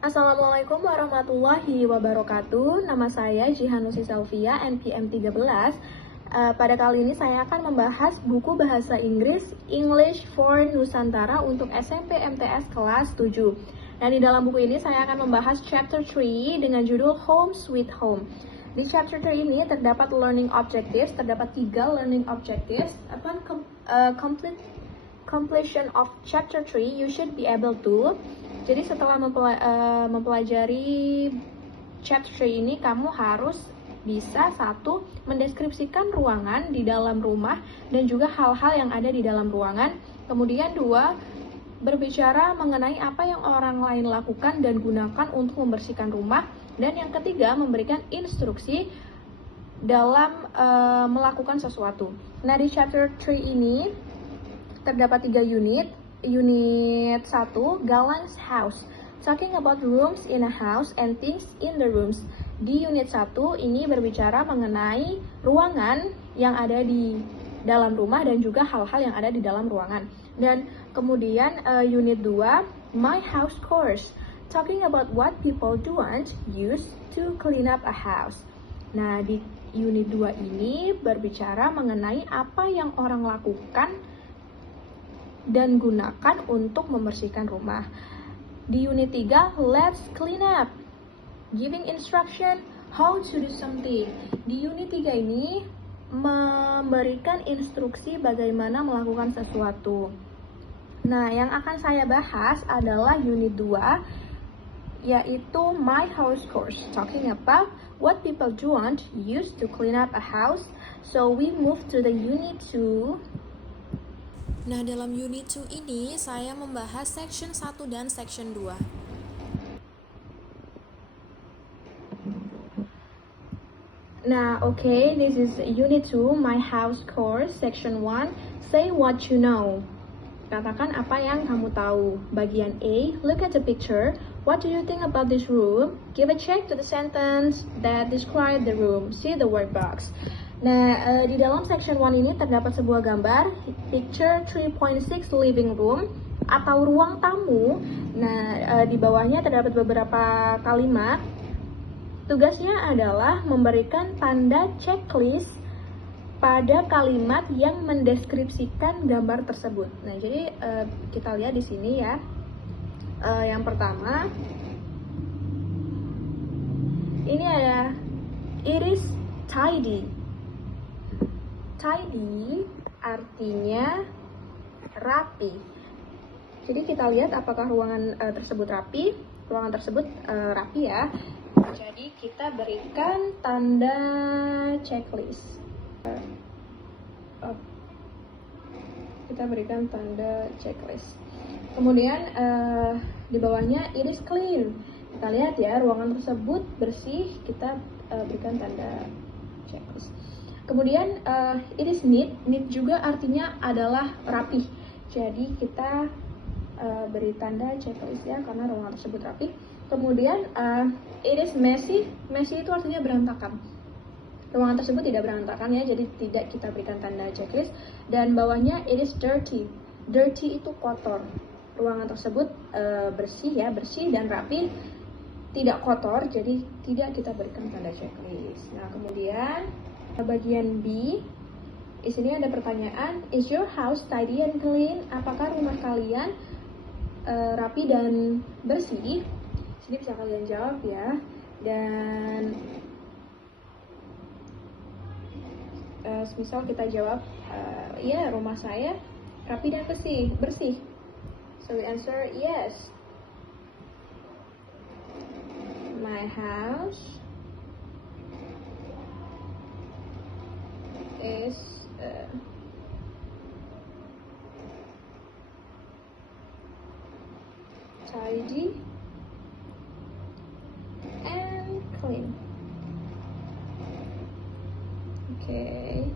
Assalamualaikum warahmatullahi wabarakatuh. Nama saya Jihanusi Selvia, NPM 13. Pada kali ini saya akan membahas buku bahasa Inggris English for Nusantara untuk SMP MTS kelas 7. Dan di dalam buku ini saya akan membahas chapter 3 dengan judul Home Sweet Home. Di chapter 3 ini terdapat learning objectives, terdapat 3 learning objectives. Upon completion of chapter 3, you should be able to. Jadi setelah mempelajari chapter 3 ini, kamu harus bisa satu, mendeskripsikan ruangan di dalam rumah dan juga hal-hal yang ada di dalam ruangan. Kemudian 2, berbicara mengenai apa yang orang lain lakukan dan gunakan untuk membersihkan rumah. Dan yang ketiga, memberikan instruksi dalam melakukan sesuatu. Nah, di chapter 3 ini terdapat 3 unit. Unit 1, Galan's House, talking about rooms in a house and things in the rooms. Di unit 1 ini berbicara mengenai ruangan yang ada di dalam rumah dan juga hal-hal yang ada di dalam ruangan. Dan kemudian unit 2, My House Chores, talking about what people don't use to clean up a house. Nah, di unit 2 ini berbicara mengenai apa yang orang lakukan dan gunakan untuk membersihkan rumah. Di unit 3, Let's Clean Up, giving instruction how to do something. Di unit 3 ini memberikan instruksi bagaimana melakukan sesuatu. Nah, yang akan saya bahas adalah unit 2, yaitu My House Chores, talking about what people don't use to clean up a house. So we move to the unit 2. Nah, dalam unit 2 ini saya membahas section 1 dan section 2. Nah, okay, this is unit 2, My House Chores, section 1, say what you know. Katakan apa yang kamu tahu. Bagian A, look at the picture. What do you think about this room? Give a check to the sentence that describe the room. See the word box. Nah, di dalam section 1 ini terdapat sebuah gambar, picture 3.6 living room atau ruang tamu. Nah, di bawahnya terdapat beberapa kalimat. Tugasnya adalah memberikan tanda checklist pada kalimat yang mendeskripsikan gambar tersebut. Nah, jadi kita lihat di sini ya. Yang pertama, ini ada it is tidy. Tidy artinya rapi. Jadi kita lihat apakah ruangan tersebut rapi. Ruangan tersebut rapi ya. Jadi kita berikan tanda checklist. Kita berikan tanda checklist. Kemudian di bawahnya it is clean. Kita lihat ya, ruangan tersebut bersih. Kita berikan tanda checklist. Kemudian it is neat. Neat juga artinya adalah rapih. Jadi kita beri tanda checklist ya, karena ruangan tersebut rapi. Kemudian it is messy. Messy itu artinya berantakan. Ruangan tersebut tidak berantakan ya, jadi tidak kita berikan tanda checklist. Dan bawahnya it is dirty. Dirty itu kotor. Ruangan tersebut bersih ya, bersih dan rapi, tidak kotor, jadi tidak kita berikan tanda checklist. Nah, kemudian bagian B, di sini ada pertanyaan, is your house tidy and clean? Apakah rumah kalian rapi dan bersih? Sini bisa kalian jawab ya. Dan misal kita jawab, ya rumah saya rapi dan bersih. So we answer yes. My house is tidy and clean. Okay.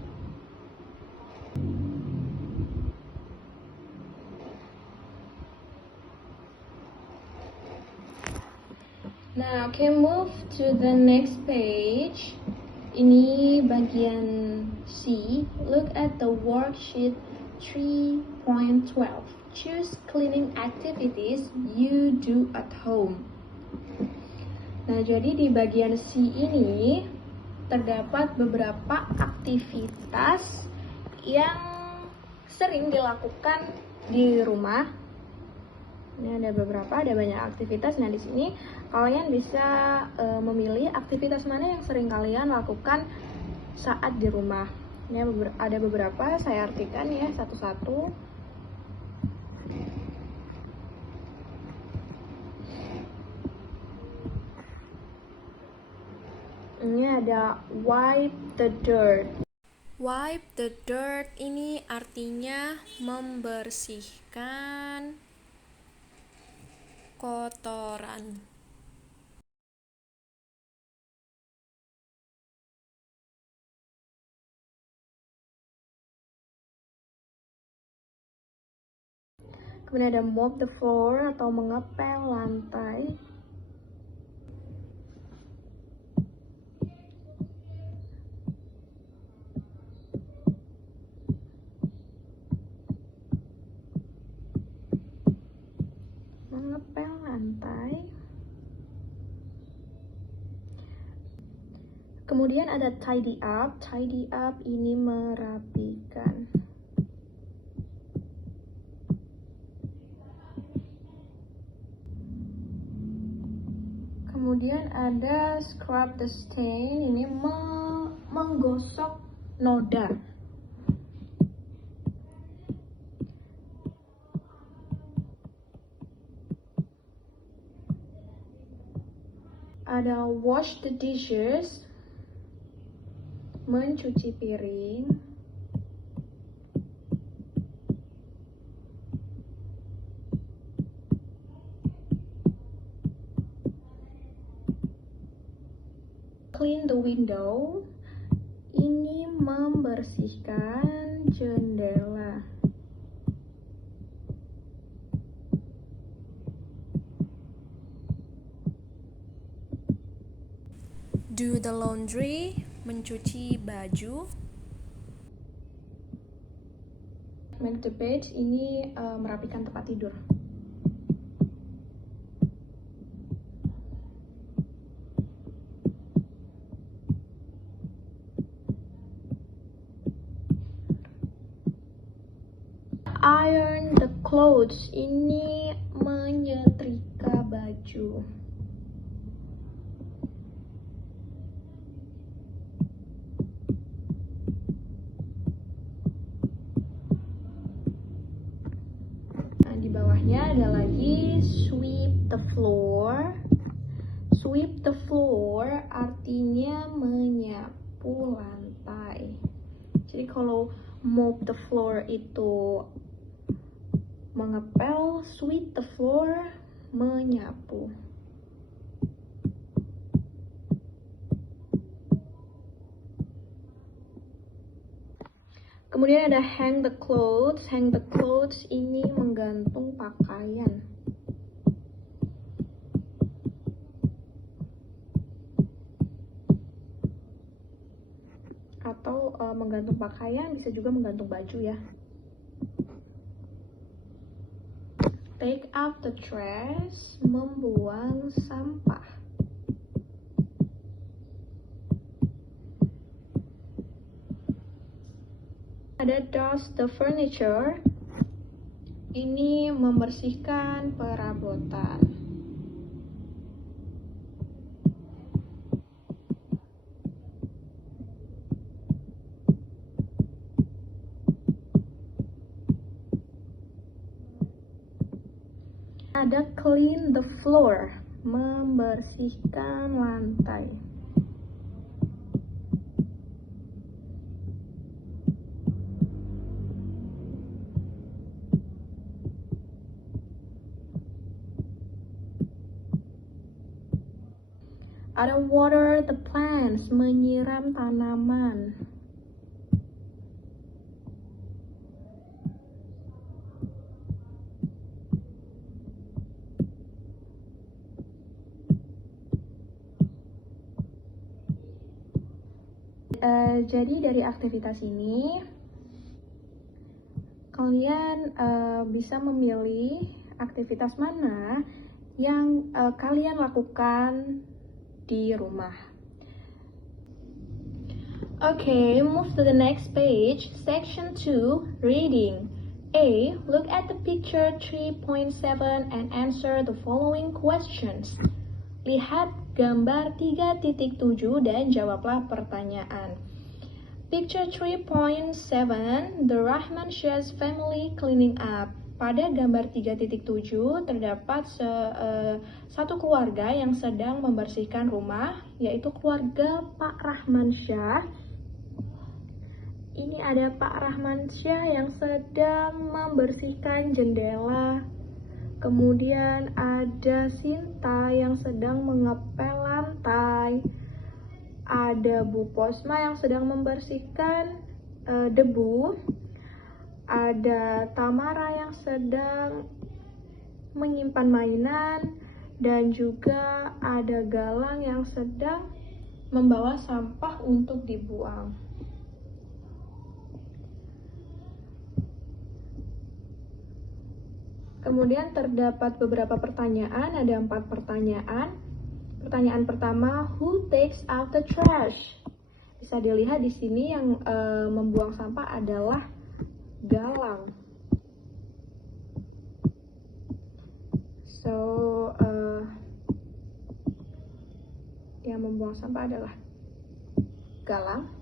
Now, okay, move to the next page. Ini bagian C. Look at the worksheet 3.12. Choose cleaning activities you do at home. Nah, jadi di bagian C ini terdapat beberapa aktivitas yang sering dilakukan di rumah. Ini ada beberapa, ada banyak aktivitas. Nah, di sini kalian bisa memilih aktivitas mana yang sering kalian lakukan saat di rumah. Ini ada beberapa, saya artikan ya satu-satu. Ini ada wipe the dirt. Wipe the dirt ini artinya membersihkan kotoran. Kemudian ada mop the floor atau mengepel lantai. Mengepel lantai. Kemudian ada tidy up. Tidy up ini merapikan. Kemudian ada scrub the stain, ini menggosok noda. Ada wash the dishes, mencuci piring. Clean the window, ini membersihkan jendela. Do the laundry, mencuci baju. Make the bed, ini merapikan tempat tidur. Iron the clothes, ini menyetrika baju. Nah, di bawahnya ada lagi sweep the floor. Sweep the floor artinya menyapu lantai. Jadi kalau mop the floor itu mengepel, sweep the floor menyapu. Kemudian ada hang the clothes. Hang the clothes ini menggantung pakaian. Atau menggantung pakaian, bisa juga menggantung baju ya. Take out the trash, membuang sampah. Ada dust the furniture, ini membersihkan perabotan. Ada clean the floor, membersihkan lantai. Ada water the plants, menyiram tanaman. Jadi dari aktivitas ini kalian bisa memilih aktivitas mana yang kalian lakukan di rumah. Okay, move to the next page. Section 2, reading. A. Look at the picture 3.7 and answer the following questions. Lihat gambar 3.7 dan jawablah pertanyaan. Picture 3.7, the Rahmansyah's family cleaning up. Pada gambar 3.7 terdapat satu keluarga yang sedang membersihkan rumah, yaitu keluarga Pak Rahmansyah. Ini ada Pak Rahmansyah yang sedang membersihkan jendela. Kemudian ada Sinta yang sedang mengepel lantai. Ada Bu Posma yang sedang membersihkan debu. Ada Tamara yang sedang menyimpan mainan. Dan juga ada Galang yang sedang membawa sampah untuk dibuang. Kemudian terdapat beberapa pertanyaan, ada 4 pertanyaan. Pertanyaan pertama, who takes out the trash? Bisa dilihat di sini yang membuang sampah adalah Galang. So, yang membuang sampah adalah Galang.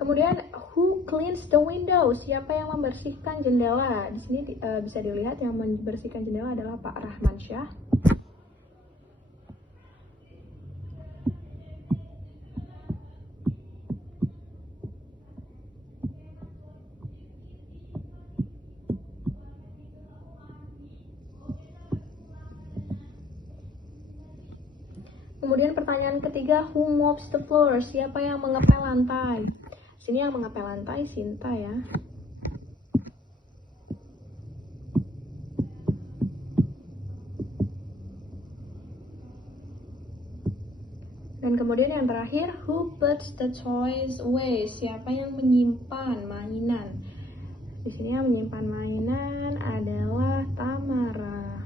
Kemudian, who cleans the windows? Siapa yang membersihkan jendela? Di sini bisa dilihat yang membersihkan jendela adalah Pak Rahmansyah. Kemudian pertanyaan ketiga, who mops the floor? Siapa yang mengepel lantai? Sini yang mengepel lantai Sinta ya. Dan kemudian yang terakhir, who puts the toys away? Siapa yang menyimpan mainan? Di sini yang menyimpan mainan adalah Tamara.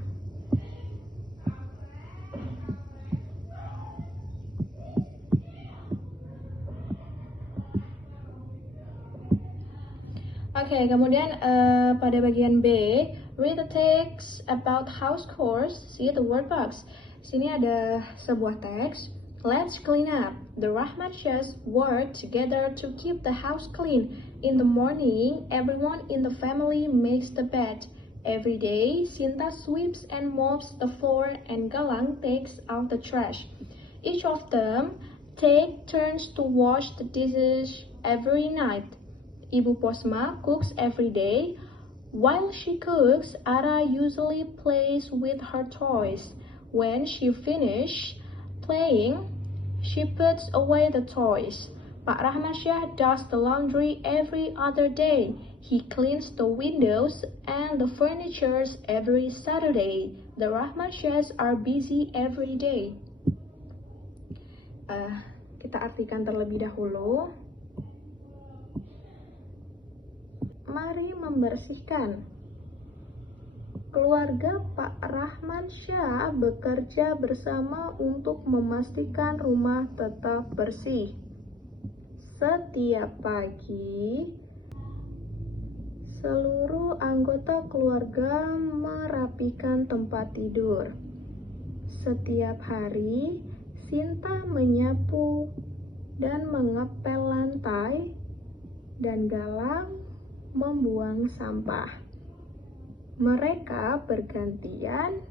Oke, kemudian pada bagian B, read the text about house chores. See the word box. Sini ada sebuah teks. Let's clean up. The Rahmansyahs work together to keep the house clean. In the morning, everyone in the family makes the bed. Every day, Sinta sweeps and mops the floor and Galang takes out the trash. Each of them take turns to wash the dishes every night. Ibu Posma cooks every day. While she cooks, Ara usually plays with her toys. When she finishes playing, she puts away the toys. Pak Rahmansyah does the laundry every other day. He cleans the windows and the furniture every Saturday. The Rahmansyahs are busy every day. Kita artikan terlebih dahulu. Mari membersihkan. Keluarga Pak Rahmansyah bekerja bersama untuk memastikan rumah tetap bersih. Setiap pagi, seluruh anggota keluarga merapikan tempat tidur. Setiap hari, Sinta menyapu dan mengepel lantai, dan Galang membuang sampah. Mereka bergantian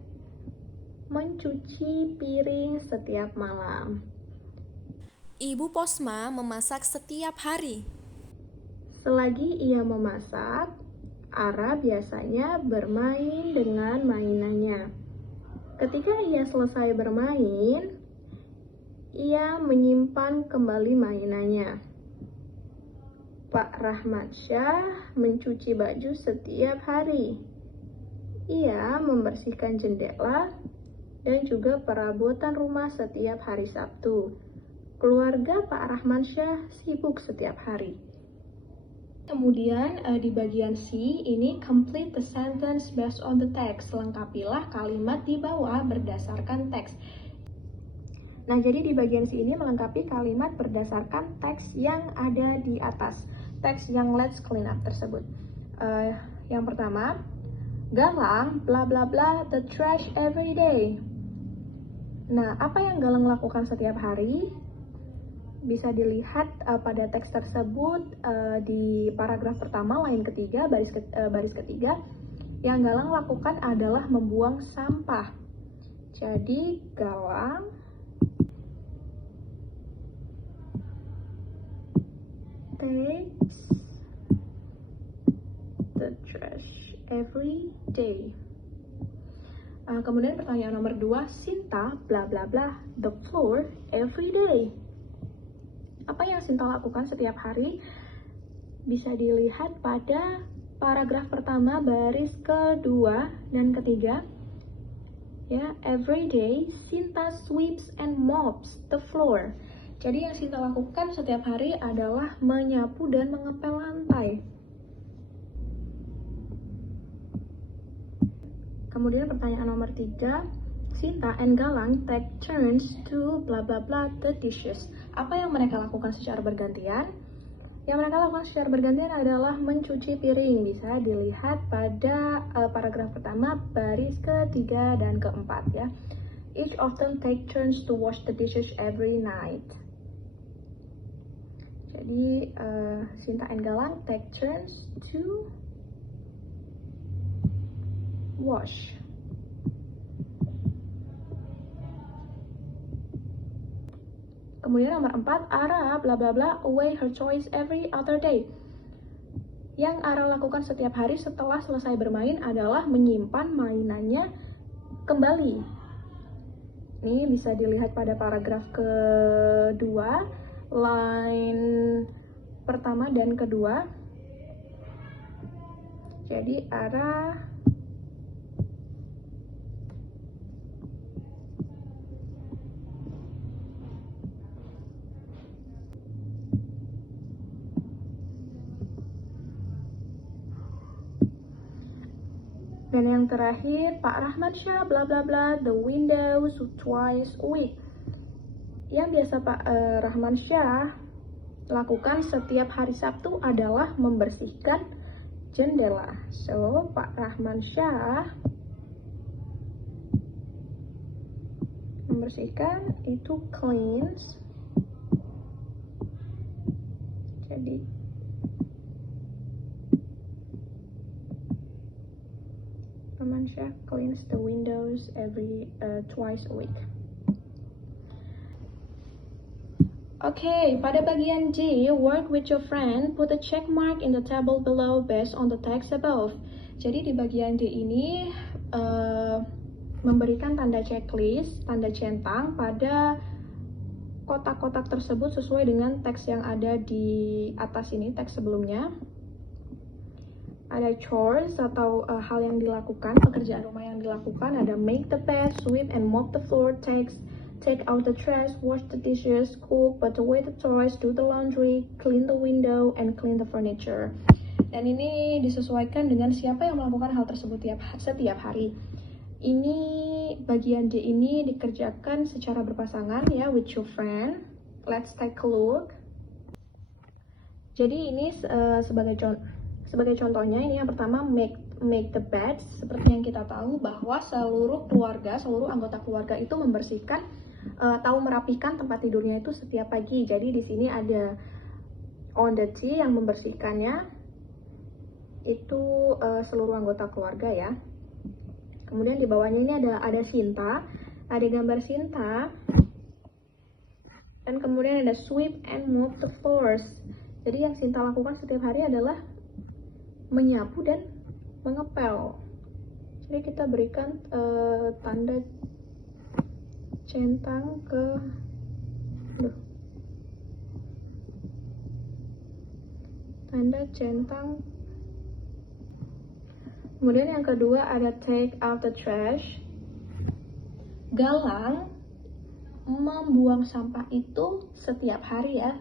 mencuci piring setiap malam. Ibu Posma memasak setiap hari. Selagi ia memasak, Ara biasanya bermain dengan mainannya. Ketika ia selesai bermain, ia menyimpan kembali mainannya. Pak Rahmansyah mencuci baju setiap hari. Ia membersihkan jendela dan juga perabotan rumah setiap hari Sabtu. Keluarga Pak Rahmansyah sibuk setiap hari. Kemudian di bagian C ini complete the sentence based on the text. Lengkapilah kalimat di bawah berdasarkan teks. Nah, jadi di bagian sini melengkapi kalimat berdasarkan teks yang ada di atas, teks yang let's clean up tersebut. Yang pertama, Galang bla bla bla the trash every day. Nah, apa yang Galang lakukan setiap hari? Bisa dilihat pada teks tersebut di paragraf pertama, line ketiga, baris ketiga. Yang Galang lakukan adalah membuang sampah. Jadi, Galang takes the trash every day. Kemudian pertanyaan nomor 2, Sinta bla bla bla the floor every day. Apa yang Sinta lakukan setiap hari? Bisa dilihat pada paragraf pertama, baris kedua dan ketiga. Ya, every day Sinta sweeps and mops the floor. Jadi yang Sinta lakukan setiap hari adalah menyapu dan mengepel lantai. Kemudian pertanyaan nomor 3, Sinta and Galang take turns to bla bla bla the dishes. Apa yang mereka lakukan secara bergantian? Yang mereka lakukan secara bergantian adalah mencuci piring. Bisa dilihat pada paragraf pertama, baris ketiga dan keempat ya. Each of them take turns to wash the dishes every night. Jadi Sinta and Galang take turns to wash. Kemudian nomor 4, Ara bla bla bla away her toys every other day. Yang Ara lakukan setiap hari setelah selesai bermain adalah menyimpan mainannya kembali. Ini bisa dilihat pada paragraf kedua, line pertama dan kedua. Jadi Ara dan yang terakhir, Pak Rahman Syah bla bla bla the windows twice a week. Yang biasa Pak Rahman Syah lakukan setiap hari Sabtu adalah membersihkan jendela. So, Pak Rahman Syah membersihkan itu cleans. Jadi Rahman Syah cleans the windows every twice a week. Oke, pada bagian D, work with your friend, put a check mark in the table below based on the text above. Jadi di bagian D ini memberikan tanda checklist, tanda centang pada kotak-kotak tersebut sesuai dengan teks yang ada di atas ini, teks sebelumnya. Ada chores atau hal yang dilakukan, pekerjaan rumah yang dilakukan, ada make the bed, sweep and mop the floor, take out the trash, wash the dishes, cook, put away the toys, do the laundry, clean the window, and clean the furniture. Dan ini disesuaikan dengan siapa yang melakukan hal tersebut setiap hari. Ini bagian D ini dikerjakan secara berpasangan ya, with your friend. Let's take a look. Jadi ini sebagai contohnya, ini yang pertama make the bed. Seperti yang kita tahu bahwa seluruh anggota keluarga itu membersihkan, tahu merapikan tempat tidurnya itu setiap pagi. Jadi di sini ada on the T yang membersihkannya itu seluruh anggota keluarga ya. Kemudian di bawahnya ini ada Sinta, ada gambar Sinta, dan kemudian ada sweep and mop the floors. Jadi yang Sinta lakukan setiap hari adalah menyapu dan mengepel. Jadi kita berikan tanda centang tanda centang. Kemudian yang kedua ada take out the trash. Galang membuang sampah itu setiap hari ya.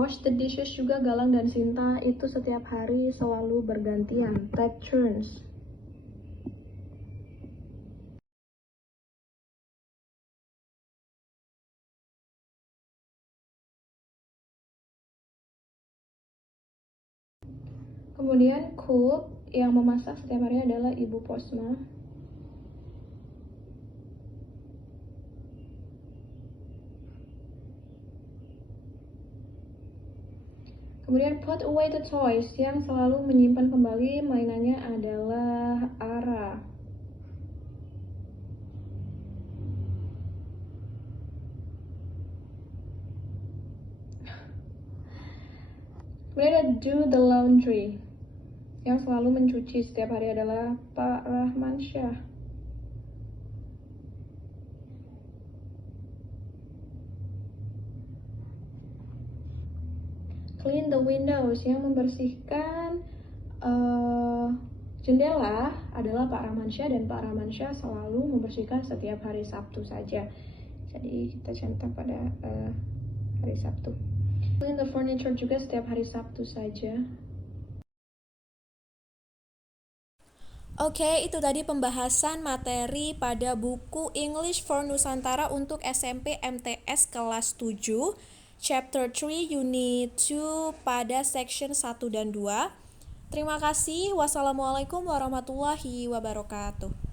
Wash the dishes juga Galang dan Sinta itu setiap hari selalu bergantian, take turns. Kemudian cook, yang memasak setiap hari adalah Ibu Posma. Kemudian put away the toys, yang selalu menyimpan kembali mainannya adalah Ara. Kemudian ada do the laundry, yang selalu mencuci setiap hari adalah Pak Rahmansyah. Clean the windows, yang membersihkan jendela adalah Pak Rahmansyah, dan Pak Rahmansyah selalu membersihkan setiap hari Sabtu saja. Jadi kita centang pada hari Sabtu. Clean the furniture juga setiap hari Sabtu saja. Oke, itu tadi pembahasan materi pada buku English for Nusantara untuk SMP MTS kelas 7, Chapter 3, Unit 2 pada section 1 dan 2. Terima kasih. Wassalamualaikum warahmatullahi wabarakatuh.